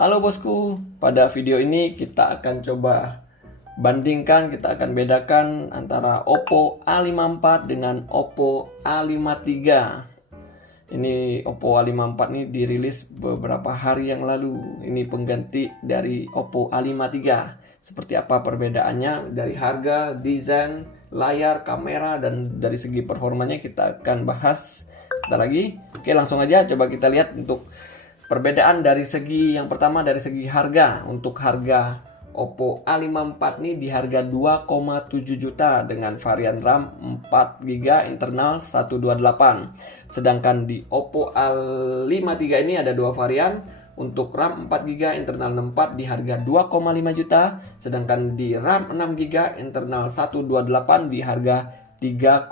Halo bosku, pada video ini kita akan coba bandingkan, kita akan bedakan antara Oppo A54 dengan Oppo A53. Ini Oppo A54 ini dirilis beberapa hari yang lalu. Ini pengganti dari Oppo A53. Seperti apa perbedaannya dari harga, desain, layar, kamera, dan dari segi performanya kita akan bahas sebentar lagi. Oke, langsung aja coba kita lihat untuk perbedaan dari segi yang pertama dari segi harga. Untuk harga Oppo A54 ini di harga 2,7 juta dengan varian RAM 4GB internal 128. Sedangkan di Oppo A53 ini ada dua varian. Untuk RAM 4GB internal 64 di harga 2,5 juta. Sedangkan di RAM 6GB internal 128 di harga 3,1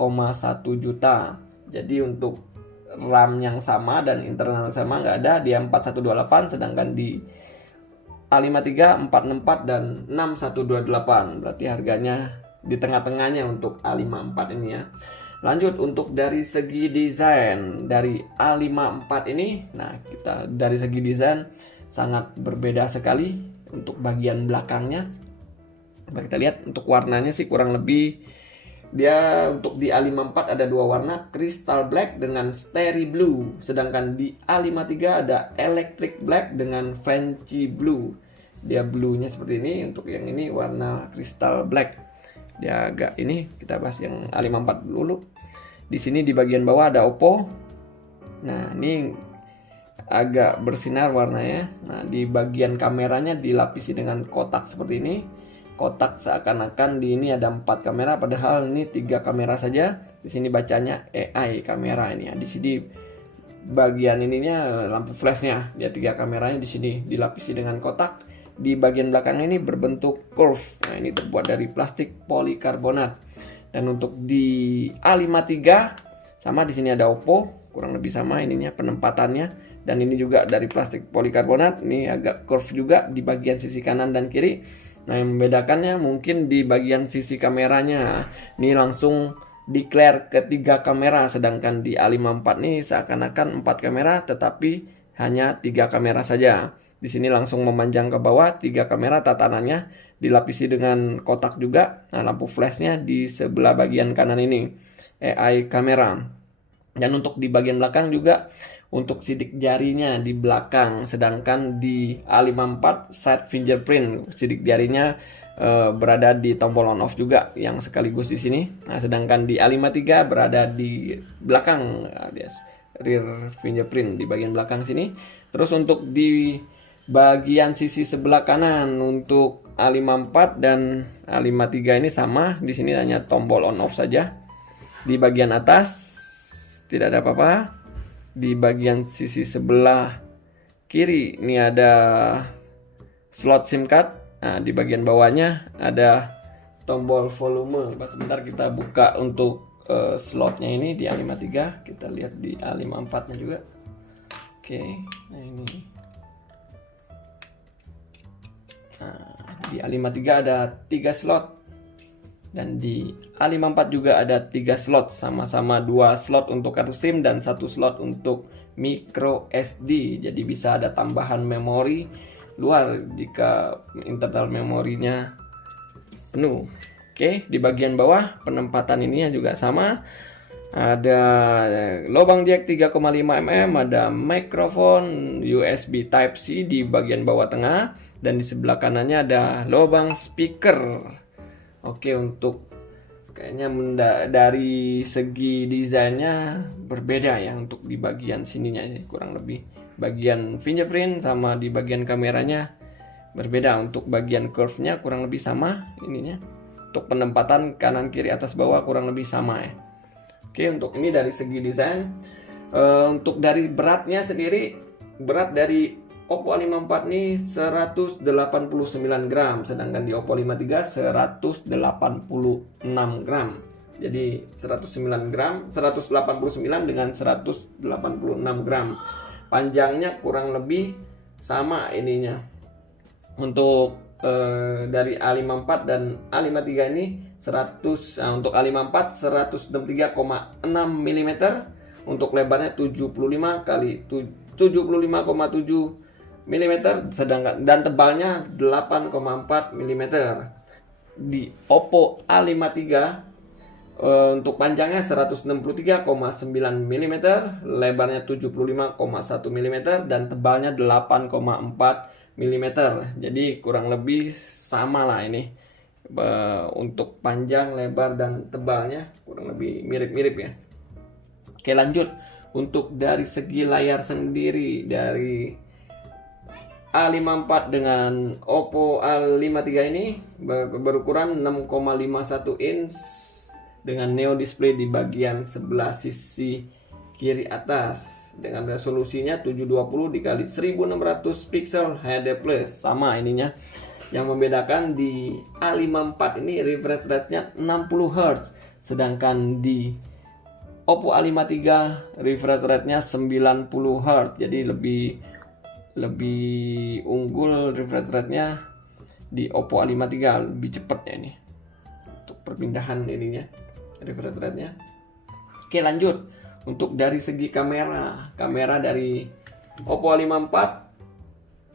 juta. Jadi untuk RAM yang sama dan internal sama nggak ada, dia 4128, sedangkan di A53 464 dan 6128. Berarti harganya di tengah-tengahnya untuk A54 ini ya. Lanjut untuk dari segi desain dari A54 ini, nah kita dari segi desain sangat berbeda sekali. Untuk bagian belakangnya, coba kita lihat untuk warnanya sih kurang lebih. Dia untuk di A54 ada dua warna, Crystal Black dengan Starry Blue. Sedangkan di A53 ada Electric Black dengan Fancy Blue. Dia blue-nya seperti ini. Untuk yang ini warna Crystal Black. Dia agak ini, kita bahas yang A54 dulu. Di sini di bagian bawah ada Oppo. Nah, ini agak bersinar warnanya. Nah, di bagian kameranya dilapisi dengan kotak seperti ini. Kotak seakan-akan di ini ada 4 kamera, padahal ini 3 kamera saja. Di sini bacanya AI kamera ini ya. Di sini bagian ininya lampu flashnya, dia 3 kameranya di sini dilapisi dengan kotak. Di bagian belakang ini berbentuk curve. Nah, ini terbuat dari plastik polikarbonat. Dan untuk di A53 sama, di sini ada Oppo, kurang lebih sama ininya penempatannya. Dan ini juga dari plastik polikarbonat. Ini agak curve juga di bagian sisi kanan dan kiri. Nah, yang membedakannya mungkin di bagian sisi kameranya. Ini langsung declare ketiga kamera, sedangkan di A54 nih seakan-akan 4 kamera tetapi hanya 3 kamera saja. Di sini langsung memanjang ke bawah, 3 kamera, tatanannya dilapisi dengan kotak juga. Nah, lampu flashnya di sebelah bagian kanan ini AI kamera. Dan untuk di bagian belakang juga untuk sidik jarinya di belakang, sedangkan di A54 side fingerprint, sidik jarinya berada di tombol on off juga yang sekaligus di sini. Nah, sedangkan di A53 berada di belakang, alias rear fingerprint di bagian belakang sini. Terus untuk di bagian sisi sebelah kanan untuk A54 dan A53 ini sama, di sini hanya tombol on off saja. Di bagian atas tidak ada apa-apa. Di bagian sisi sebelah kiri ini ada slot SIM card. Nah, di bagian bawahnya ada tombol volume. Coba sebentar kita buka untuk slotnya ini di A53. Kita lihat di A54 nya juga. Oke, nah ini. Nah, di A53 ada 3 slot. Dan di A54 juga ada 3 slot, sama-sama 2 slot untuk kartu SIM dan 1 slot untuk micro SD. Jadi bisa ada tambahan memori luar jika internal memorinya penuh. Oke, di bagian bawah penempatan ininya juga sama. Ada lubang jack 3,5 mm, ada mikrofon USB Type C di bagian bawah tengah, dan di sebelah kanannya ada lubang speaker. Oke, untuk kayaknya dari segi desainnya berbeda ya. Untuk di bagian sininya kurang lebih bagian fingerprint sama di bagian kameranya berbeda. Untuk bagian curve-nya kurang lebih sama ininya. Untuk penempatan kanan kiri atas bawah kurang lebih sama ya. Oke, untuk ini dari segi desain. Untuk dari beratnya sendiri, berat dari Oppo A54 ini 189 gram, sedangkan di Oppo A53 186 gram. Jadi 109 gram, 189 dengan 186 gram. Panjangnya kurang lebih sama ininya. Untuk dari A54 dan A53 ini 100, nah, untuk A54 163,6 mm, untuk lebarnya 75 kali 75,7 mm, sedangkan dan tebalnya 8,4 mm. Di Oppo A53 untuk panjangnya 163,9 mm, lebarnya 75,1 mm, dan tebalnya 8,4 mm. Jadi kurang lebih sama lah ini. Untuk panjang, lebar, dan tebalnya kurang lebih mirip-mirip ya. Oke, lanjut. Untuk dari segi layar sendiri, dari A54 dengan Oppo A53 ini berukuran 6,51 inch dengan Neo display di bagian sebelah sisi kiri atas dengan resolusinya 720 dikali 1600 pixel HD+, sama ininya. Yang membedakan di A54 ini refresh rate-nya 60 Hz, sedangkan di Oppo A53 refresh rate-nya 90 Hz. Jadi lebih unggul refresh rate-nya di Oppo A53, lebih cepat ya ini untuk perpindahan ininya refresh rate-nya. Oke, lanjut. Untuk dari segi kamera dari Oppo A54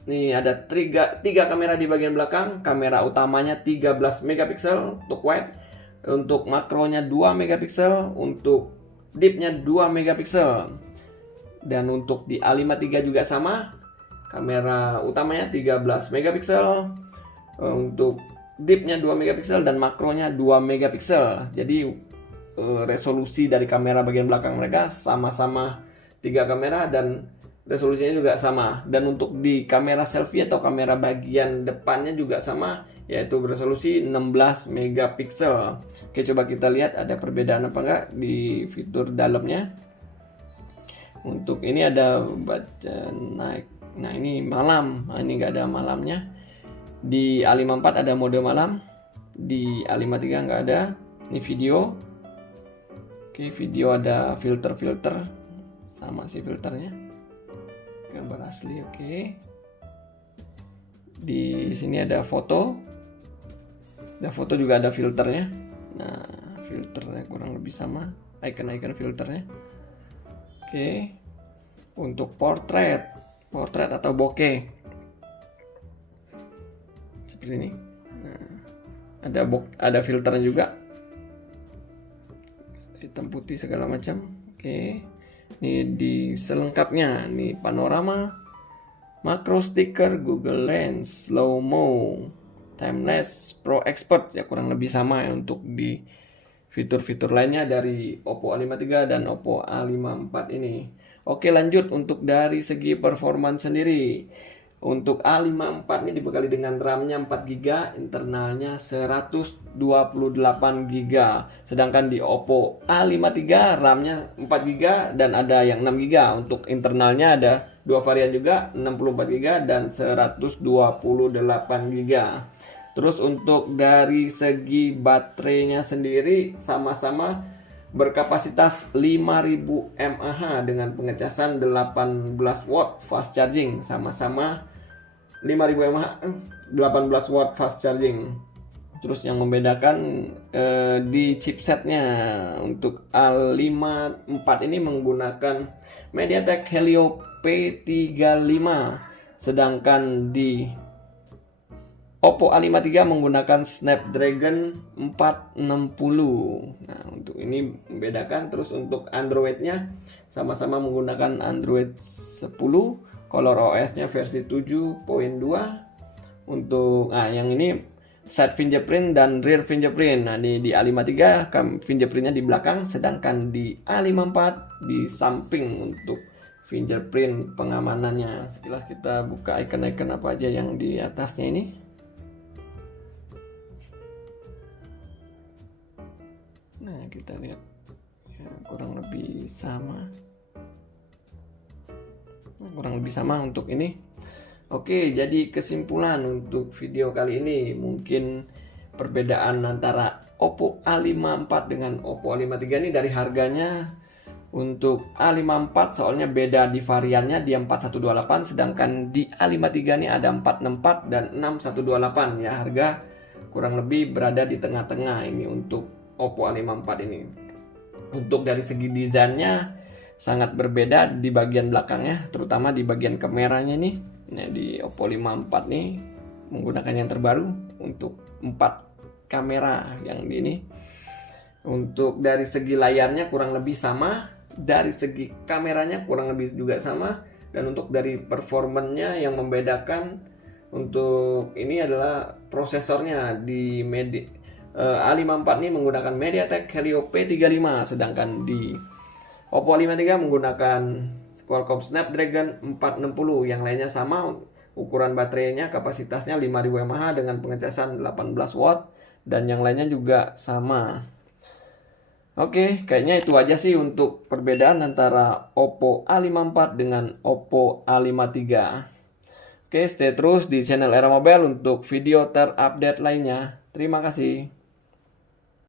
nih ada tiga kamera di bagian belakang. Kamera utamanya 13 megapiksel untuk wide, untuk makronya 2 megapiksel, untuk deepnya 2 megapiksel. Dan untuk di A53 juga sama, kamera utamanya 13 megapiksel, untuk deepnya 2 megapiksel dan makronya 2 megapiksel. Jadi resolusi dari kamera bagian belakang mereka sama-sama 3 kamera dan resolusinya juga sama. Dan untuk di kamera selfie atau kamera bagian depannya juga sama, yaitu beresolusi 16 megapiksel. Oke, coba kita lihat ada perbedaan apa enggak di fitur dalamnya. Untuk ini ada baca naik. Nah, ini malam. Nah, ini enggak ada malamnya. Di A54 ada mode malam, di A53 enggak ada. Ini video. Oke, video ada filter-filter, sama sih filternya. Gambar asli, oke. Di sini ada foto. Ada foto juga ada filternya. Nah, filternya kurang lebih sama, icon-icon filternya. Oke. Untuk portrait atau bokeh. Seperti ini. Nah, ada filternya juga. Hitam putih segala macam. Oke. Ini di selengkapnya, ini panorama, makro sticker, Google Lens, slow mo, timelapse, pro expert, ya kurang lebih sama ya untuk di fitur-fitur lainnya dari Oppo A53 dan Oppo A54 ini. Oke, lanjut untuk dari segi performance sendiri. Untuk A54 ini dibekali dengan RAM-nya 4GB, internalnya 128GB. Sedangkan di Oppo A53 RAM-nya 4GB dan ada yang 6GB. Untuk internalnya ada dua varian juga, 64GB dan 128GB. Terus untuk dari segi baterainya sendiri sama-sama berkapasitas 5000 mAh dengan pengecasan 18 watt fast charging, sama-sama 5000 mAh 18 watt fast charging. Terus yang membedakan di chipsetnya, untuk A54 ini menggunakan MediaTek Helio P35, sedangkan di Oppo A53 menggunakan Snapdragon 460. Nah, untuk ini membedakan. Terus untuk Android-nya sama-sama menggunakan Android 10, Color OS-nya versi 7.2. Untuk yang ini side fingerprint dan rear fingerprint. Nah, di A53 fingerprintnya di belakang, sedangkan di A54 di samping untuk fingerprint pengamanannya. Sekilas kita buka icon-icon apa aja yang di atasnya ini. Nah, kita lihat ya, kurang lebih sama. Kurang lebih sama untuk ini. Oke, jadi kesimpulan untuk video kali ini, mungkin perbedaan antara Oppo A54 dengan Oppo A53 ini dari harganya. Untuk A54 soalnya beda di variannya, di 4128, sedangkan di A53 ini ada 464 dan 6128 ya. Harga kurang lebih berada di tengah-tengah ini untuk Oppo A54 ini. Untuk dari segi desainnya sangat berbeda di bagian belakangnya, terutama di bagian kameranya nih. Nah, di Oppo 54 nih menggunakan yang terbaru untuk 4 kamera yang di ini. Untuk dari segi layarnya kurang lebih sama, dari segi kameranya kurang lebih juga sama, dan untuk dari performanya yang membedakan untuk ini adalah prosesornya. Di A54 ini menggunakan MediaTek Helio P35, sedangkan di Oppo A53 menggunakan Qualcomm Snapdragon 460. Yang lainnya sama, ukuran baterainya kapasitasnya 5000 mAh dengan pengecasan 18 watt, dan yang lainnya juga sama. Oke, kayaknya itu aja sih untuk perbedaan antara Oppo A54 dengan Oppo A53. Oke, stay terus di channel Era Mobile untuk video terupdate lainnya. Terima kasih.